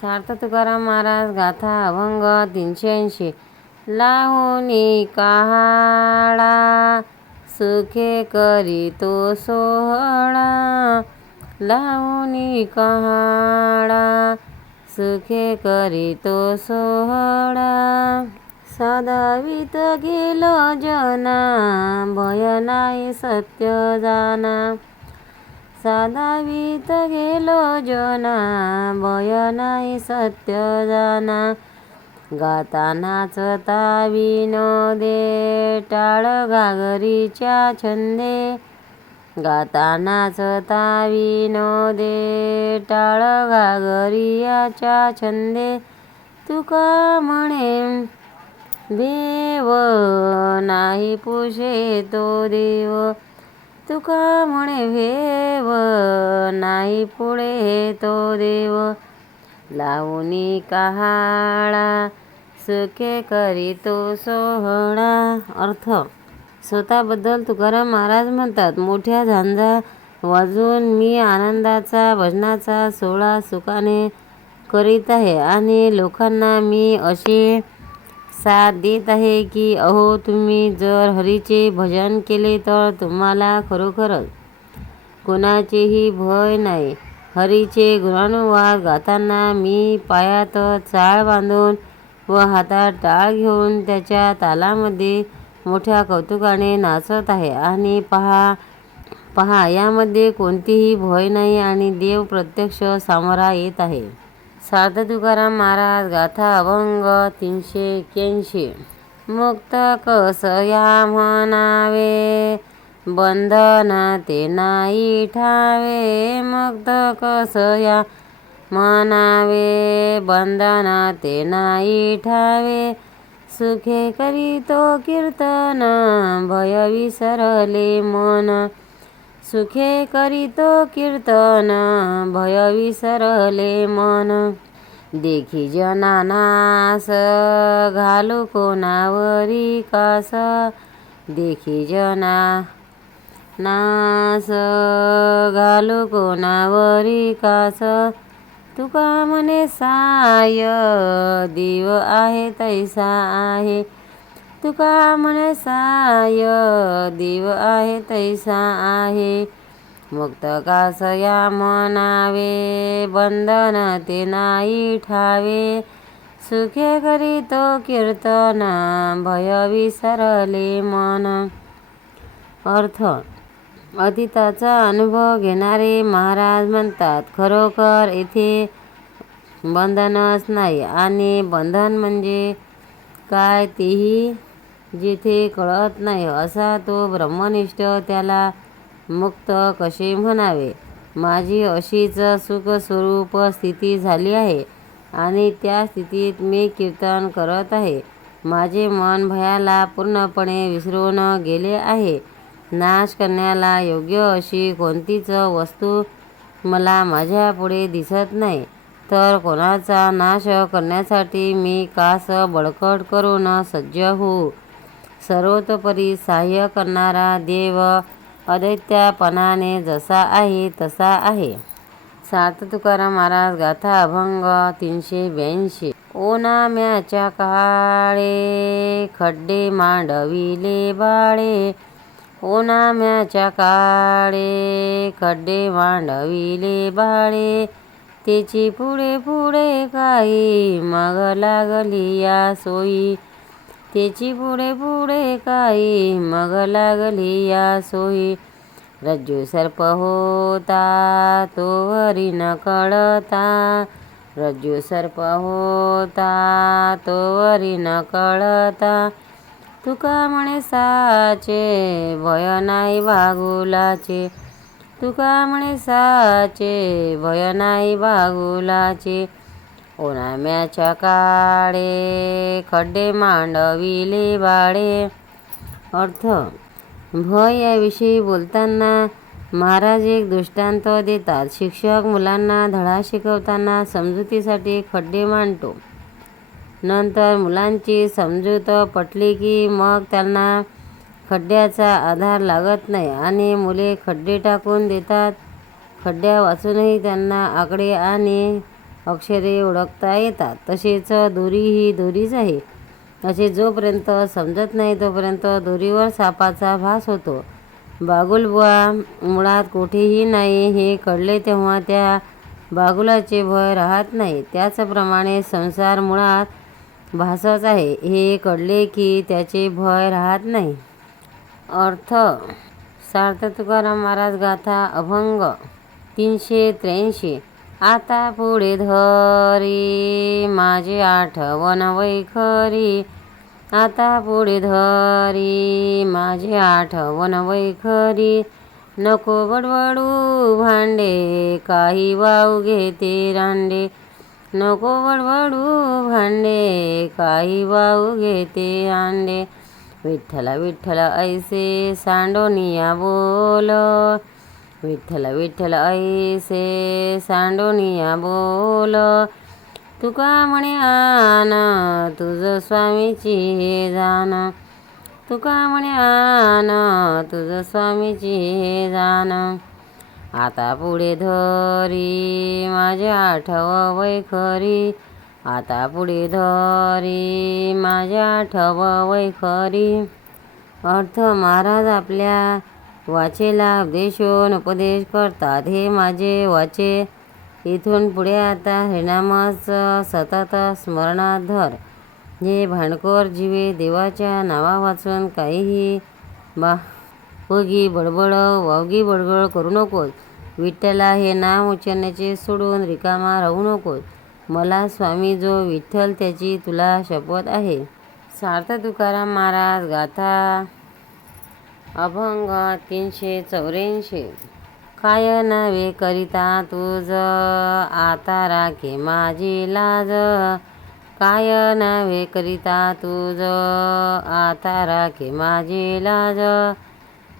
सार्थ तुकाराम महाराज गाथा अभंग तीनशे ऐंशी लावणी काहाळा सुखे करीतो सोहळा. लावणी काहाळा सुखे करीतो सोहळा. सदावित गेलो जना भय नाही सत्य जाना. साधावीत गेलो जना भय नाही सत्य जाना. गाता नाचता विनोदे टाळ घागरीच्या छंदे. गाता नाचता विनोदे टाळ घागरियाच्या छंदे. तुका म्हणे देव नाही पुषे तो देव. तुका म्हणे भेव नाही पुढे तो देव. लावणी काहाळा सुखे करीतो सोहळा. अर्थ स्वतःबद्दल तुकाराम महाराज म्हणतात मोठ्या झांजा वाजवून मी आनंदाचा भजनाचा सोहळा सुखाने करीत आहे आणि लोकांना मी अशी साथ देत आहे की अहो तुम्ही जर हरीचे भजन केले तर तुम्हाला खरोखरच कोणाचेही भय नाही. हरीचे गुणानुवाद गाताना मी पायात चाळ बांधून व हातात टाळ घेऊन त्याच्या तालामध्ये मोठ्या कौतुकाने नाचत आहे. आणि पहा पहा यामध्ये कोणतीही भय नाही आणि देव प्रत्यक्ष सामोरा येत आहे. साध तुकाराम महाराज गाथा अभंग तीनशे एक्क्याऐंशी. मुक्त कस या म्हणावे? बंधन ते नाही ठावे. मुक्त कस या म्हणावे? बंधन ते नाही ठावे. सुखे करीतो कीर्तन भय विसरले मन. सुखे करीतो कीर्तन भय विसरले मन। देखी जनानास घालू कोणावरी कास। देखी जना नास घालू कोणावरी कास। तुका म्हणे साय देव आहे तैसा आहे। तुका म्हणसाय देव आहे तैसा आहे. मुक्त कासया म्हणावे बंधन ते नाही ठावे. सुखे करीतो कीर्तन भय विसरले मन. अर्थ अतीताचा अनुभव घेणारे महाराज म्हणतात खरोखर येथे बंधनच नाही आणि बंधन म्हणजे काय तेही जेथे कळत नाही असा तो ब्रह्मनिष्ठ त्याला मुक्त कसे म्हणावे? माझी अशीच सुखस्वरूप स्थिती झाली आहे आणि त्या स्थितीत मी कीर्तन करत आहे. माझे मन भयाला पूर्णपणे विसरून गेले आहे. नाश करण्याला योग्य अशी कोणतीच वस्तू मला माझ्यापुढे दिसत नाही. तर कोणाचा नाश करण्यासाठी मी कास बळकट करून सज्ज होऊ? सर्वतोपरी सहाय्य करणारा देव अदैत्यापणाने जसा आहे तसा आहे. सात तुकाराम महाराज गाथा अभंग तीनशे ब्याऐंशी. ओनाम्याच्या काळे खड्डे मांडविले बाळे. ओनाम्याच्या काळे खड्डे मांडविले बाळे. त्याची पुढे पुढे काही मग लागली या सोयी. त्याची पुढे पुढे काही मग लागली या सोयी. रज्जू सर्प होता तो वरी न कळता. रज्जू सर्प होता तो वरी न कळता. तुका म्हणे साचे भय नाही बागुलाचे. तुका म्हणे साचे भय नाही बागुलाचे. ओनाम्याच्या काळे खड्डे मांडविले बाळे. अर्थ भय याविषयी बोलताना महाराज एक दृष्टांत देतात. शिक्षक मुलांना धडा शिकवताना समजुतीसाठी खड्डे मांडतो. नंतर मुलांची समजूत पटली की मग त्यांना खड्ड्याचा आधार लागत नाही आणि मुले खड्डे टाकून देतात. खड्ड्या वाचूनही त्यांना आकडे आणि अक्षरे ओळखता येतात. तसेच दोरी ही दोरीच आहे. असे जोपर्यंत समजत नाही तोपर्यंत दोरीवर सापाचा भास होतो. बागुलबुवा मुळात कोठेही नाही हे कळले तेव्हा त्या बागुलाचे भय राहत नाही. त्याचप्रमाणे संसार मुळात भासच आहे. हे कळले की त्याचे भय राहत नाही. अर्थ. सार्थ तुकाराम महाराज गाथा अभंग तीनशे त्र्याऐंशी. आता पुढे धरी माझी आठवण वैखरी. आता पुढे धरी माझी आठवण वैखरी. नको बडबडू भांडे काही वाऊ घेते रांडे. नको बडबडू भांडे काही वाऊ घेते अंडे विठ्ठला विठ्ठला ऐसे सांडोनिया बोल. विठ्ठल विठ्ठल ऐसे सांडोनिया बोल. तुका म्हणे आन तुझ स्वामीची हे जाण तुका म्हणे आन तुझ स्वामीची हे जाण आता पुढे धरी माझ्या आठव वैखरी आता पुढे धरी माझ्या आठव वैखरी अर्थ महाराज आपल्या वाचेला उपदेशून उपदेश करतात हे माझे वाचे. इथून पुढे आता हरिनामच सतत स्मरणात धर. जे भांडखोर जीवे देवाच्या नावा वाचून काहीही बा वगी बडबड वावगी बडबड करू नकोस. विठ्ठला हे नाव उच्चारण्याचे सोडून रिकामा राहू नकोस. मला स्वामी जो विठ्ठल त्याची तुला शपथ आहे. सार्थ तुकाराम महाराज गाथा. अभंग तीनशे चौऱ्याऐंशी. काय नवे करिता तुझ आता राखे माझी लाज. काय नवे करिता तुझ आता राखे माझी लाज.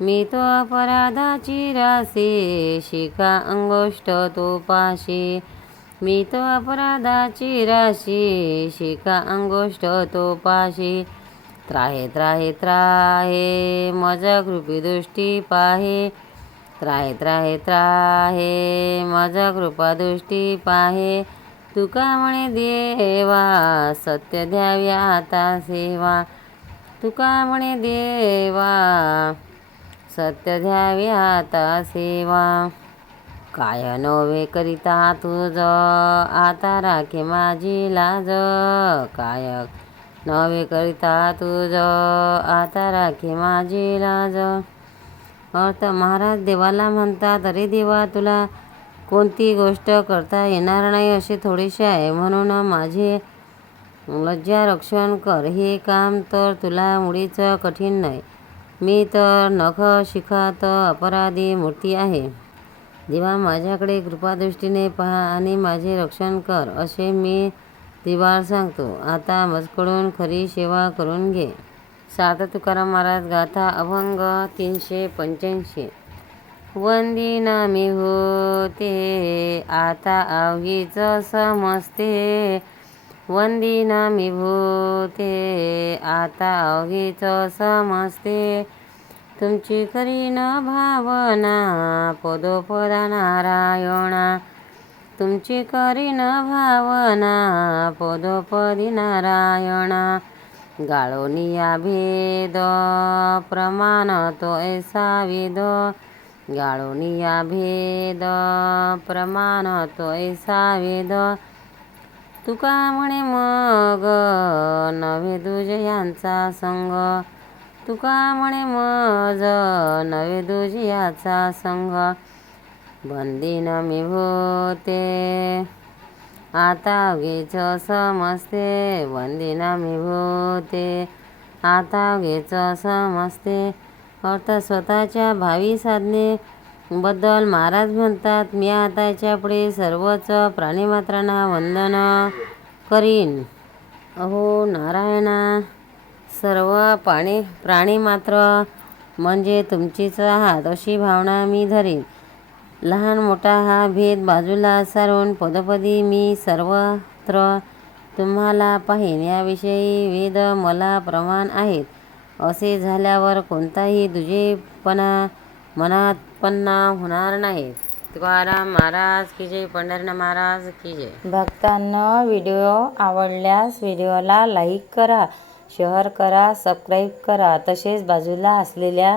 मी तो अपराधाची राशी शिका अंगोष्ट तो पाशी मी तो अपराधाची राशी शिका अंगोष्ट तो पाशी त्राहे त्राहे त्राहे माझ्या कृपी दृष्टी पाहे. त्राहे त्राहे त्राहे माझ्या कृपा दृष्टी पाहे. तुका म्हणे देवा सत्य द्यावी आता सेवा. तुका म्हणे देवा सत्य द्यावी आता सेवा. काय नव्हे करिता तुझ? आता राखे माझी लाज. काय नव्हे करिता तुझ आता राखे माझी लाज. अर्थ महाराज देवाला म्हणतात अरे देवा तुला कोणती गोष्ट करता येणार नाही असे थोडेसे आहे. म्हणून माझे लज्जा रक्षण कर. हे काम तर तुला मुळीच कठीण नाही. मी तर नख शिखात अपराधी मूर्ती आहे. देवा माझ्याकडे कृपादृष्टीने पहा आणि माझे रक्षण कर. असे मी दिवाळ सांगतो. आता मजकडून खरी सेवा करून घे. सात तुकाराम महाराज गाथा अभंग तीनशे पंच्याऐंशी. वंदी नामी होते आता अवघीच समजते. वंदी नामी भूते आता अवघीच समजते. तुमची खरी न भावना पदोपदा नारायणा. तुमची करीन भावना पदोपदी नारायणा. गाळोनिया भेद प्रमाण तो ऐसा वेद. गाळोनिया भेद प्रमाण तो ऐसा वेद. तुका म्हणे मग नवे तुझ यांचा संग. तुका म्हणे मज नवे दुज याचा संघ बंदिन मी होते आता घेच समजते बंदिन मी होते आता घेच समजते अर्थ स्वतःच्या भावी साधने बद्दल महाराज म्हणतात मी आताच्या पुढे सर्वच प्राणीमात्रांना वंदन करीन. अहो नारायणा सर्व पाणी प्राणी मात्र म्हणजे तुमचीच आहात अशी भावना मी धरीन. लहान मोठा हा भेद बाजूला सारून पदोपदी मी सर्वत्र तुम्हाला पाहीन. याविषयी वेद मला प्रमाण आहेत. असे झाल्यावर कोणताही दुजेपणा मनात पन्ना होणार नाही. तुकाराम महाराज की जय. पंढरनाथ महाराज की जय. भक्तांना व्हिडिओ आवडल्यास व्हिडिओला लाईक करा शेअर करा सबस्क्राईब करा. तसेच बाजूला असलेल्या